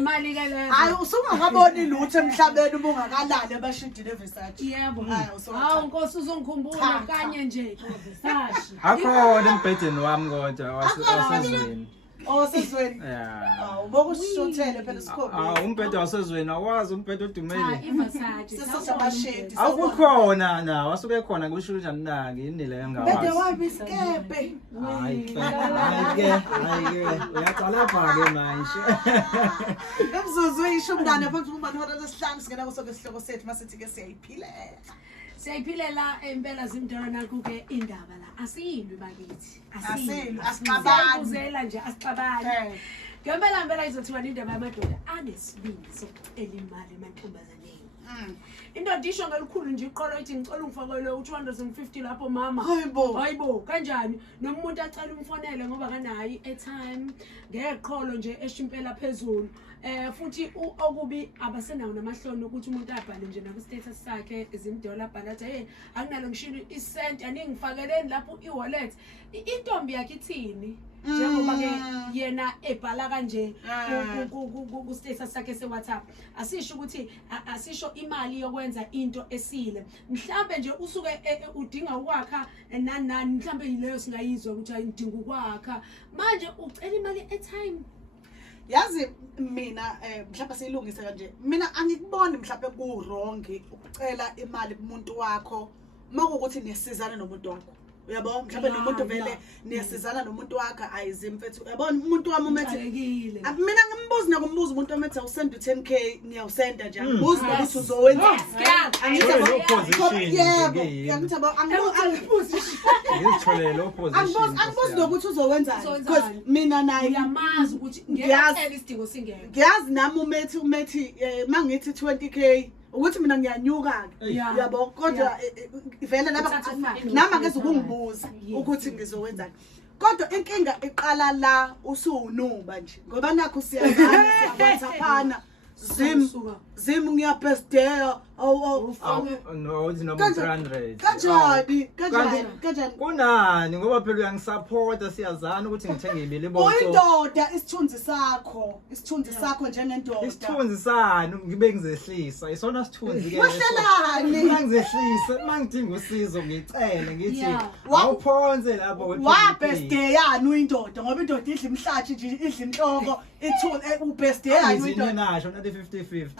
imali ke leyo. Hayi usungakaboni lutho emhlabeni ubungakalali abashidile Versace. Yebo. Hawu Nkosi uzongikhumbula kanye nje Versace. Akhona embhedeni wami kodwa wasezweni. Osezweni. Yeah. Bokushothele phela isikhombe. Umbhede wasezweni awazi umbhede odumile. iVersace. Sesashamashedi. Akukhona na wasuke khona kusho njani nake inile ngawazi. Bede wabi iskepe. Hayi ke uyaqala phake manje. Emzuzu ishumi nane phansi kuma hora lesihlanu singena kusoke isihloko sethu masithi ke siyayiphilela. Siyayiphilela impela Zimdola naku ke indaba la. Asiyimbi bakithi. Asixabani. Uzela nje asixabani. Ngempela izothiwa indaba yamadoda anesibindi sokucela imali emantombazaneni. Indoda isho ngelikhulu nje iqolo ithi ngicela ungifakele u250 lapho mama. Hayibo kanjani nomuntu acela umfonele ngoba kanayi airtime ngeqholo nje eshimpela phezulu. Futhi okubi abasenawo namahloni ukuthi umuntu abhale nje naku status sakhe Zimdola bhalathi hey akunalo ngishilo isent aningifakeleni lapho iwallet intombi yakhe ithini njengoba ke yena ebhala kanje ku status sakhe se WhatsApp asisho ukuthi asisho imali yokwenza into esile mhlambe nje usuke udinga ukwakha nani mhlambe yileyo singayizwa ukuthi ayidinga ukwakha manje ucela imali airtime. Yazi mina mhlawumbe siyilungise kanje mina angikuboni mhlawumbe ku wrong ukucela imali kumuntu wakho makuthi nesizana nomuntu wakho uyabona mhlawumbe nomuntu vele nesizana nomuntu wakho ayizimfethu uyabona umuntu wami umethi mina ngimbuza nakumbuza umuntu omethi awusenda u10k ngiyawusenda nje angibuza ukuthi uzowenza angibuza nokuthi uzowenzani because mina naye ngiyamazi ukuthi ngiyacela isidingo singeke ngiyazi nami umethi mangithi 20k ukuthi mina ngiyanyuka ke yabo kodwa vele nama ke ukungibuza ukuthi ngizowenzani kodwa inkinga iqala la usunuba nje ngoba nakho siyazana siyakwathapana Zim ngiyabhesteya no no 300 kanjani kunani ngoba phela uyangisupporta siyazana ukuthi ngithenge imali bonke uyindoda isithunzi sakho njengendoda isithunzi sani ngibe ngizehlisa isona sithunzi ke wahlelani mangizehlisa mangidinga usizo ngicela ngithi awuphonze lapho wabhesteyani uyindoda ngoba indoda idla imhlathi nje idla inhloko ubhesteyani uyindoda nasho 50-50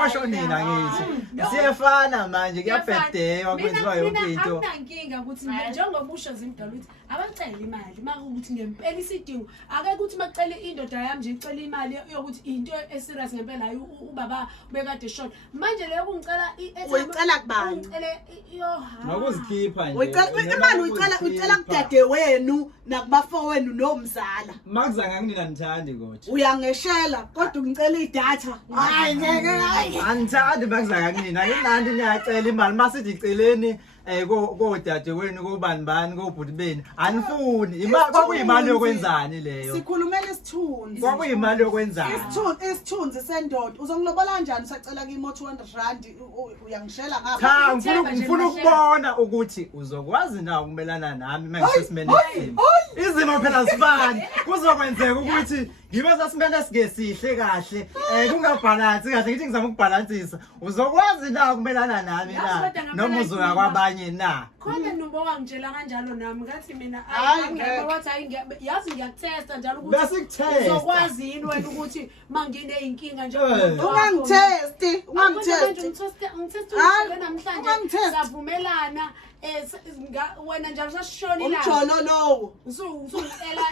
washo nina ngithi siyefana manje kuyabhedeka kwenziwa yonke into akunankinga ukuthi njengoba usho Zimdola ukuthi abacela imali makuthi ngempela isidingo ake ukuthi bacela indoda yami nje icela imali yokuthi into eserious ngempela hayi ubaba bekade short manje leyo kungicela uyicela kubani ngicela nokuzikhipha nje imali uyicela kudade wenu nakubafo wenu nomzala makuzanga nginina nithandi kodwa uyangeshela kodwa ngicela idatha hayi ngeke angithandi makuzanga nginina nginandi ngiyacela imali masithi iceleni kodade wenu kobani kobhuti beni anifuni imali kwakuyimali yokwenzani leyo sikhulumela isithunzi kwakuyimali yokwenzani isithunzi sendoda uzongilobola kanjani usacela kimi 200 rand uyangishela ngapha cha ngifuna ukubona ukuthi uzokwazi na ukumelana nami mangisesimene izimo phela sifani kuzokwenzeka ukuthi ngibe sasimene sigesihle kahle kungabhalansi kahle ngithi ngizama ukubhalansisa uzokwazi na ukumelana nami na noma uzoya kwabanye na khona Nuba wangitshela kanjalo nami ngathi mina ngeke wathi yazi ngiyakutesta njalo ukuthi uzokwazi yini wena ukuthi mangine inkinga nje ungangithesti namhlanje savumelana wena njalo sashishona la umjolo lowo usungicela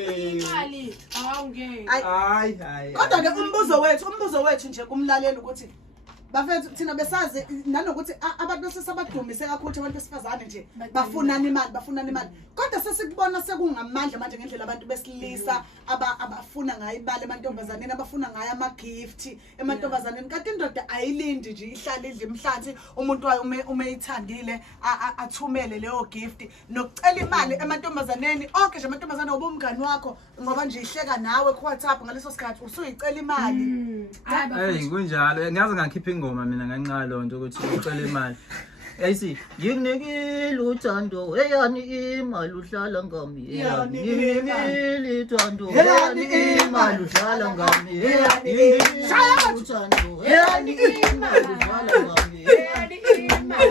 imali awungeke hayi kodwa ke umbuzo wethu nje kumlaleli ukuthi bafethu thina besazi nanokuthi abantu sesabadumise kakhulu abantu besifazane nje bafunana imali kodwa sesikubona sekungamandla manje ngendlela abantu besilisa abafuna ngayo imali emantombazaneni abafuna ngayo ama gift emantombazaneni kanti indoda ayilindi nje ihlala idla imhlanzi umuntu wayo umeyithandile athumele leyo gift nokucela imali emantombazaneni onke nje amantombazane obumngani wakho ngoba nje ihleka nawe ku WhatsApp ngaleso sikhathi usuyicela imali hey kunjalo ngiyazi ngikhipha ingoma mina nganqa lonto ukuthi ucela imali ayisi nginikile uthando eyani imali uhlala ngami eyani nginikile uthando eyani imali uhlala ngami eyani uthando yani imali uvala ngami yani imali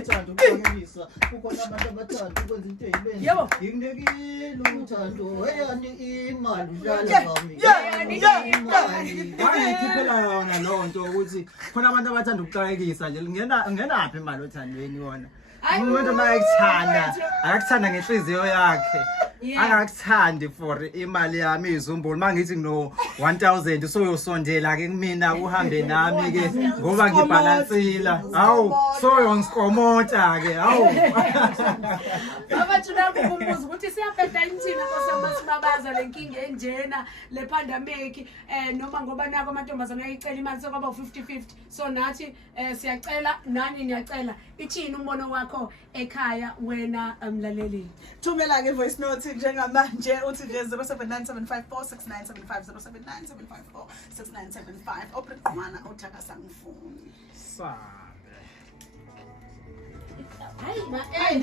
uthando uqinisa ukhona abantu abathanda ukwenza into eyibenza Yebo. ngikunekile uthando yani imali udlala ngami yani imali Wangikhiphela yona leyo nto ukuthi khona abantu abathanda ukuxakekisa nje ngenaphi imali othandweni wona. Umuntu mayekuthanda akakuthanda ngenhliziyo yakhe. Angakuthandi for imali yami izumbulu mangithi no 1000 soyosondela ke kumina uhambe nami ke ngoba ngibalansila. Hawu soyonsikomota ke. Hawu. Baba thina kukumbuza ukuthi siyabheda inthina kosamasibabaza lenkinga enjena le pandemic noma ngoba nako amantombazana ayicela imali sokwaba u50-50 so nathi siyacela nani niyacela ithini umbono wakho ekhaya wena mlaleli Thumela ke voice note njengamanje uthi nje 0797546975 0797546975 oprintmana uthakasa ngifuni Sabe. hayi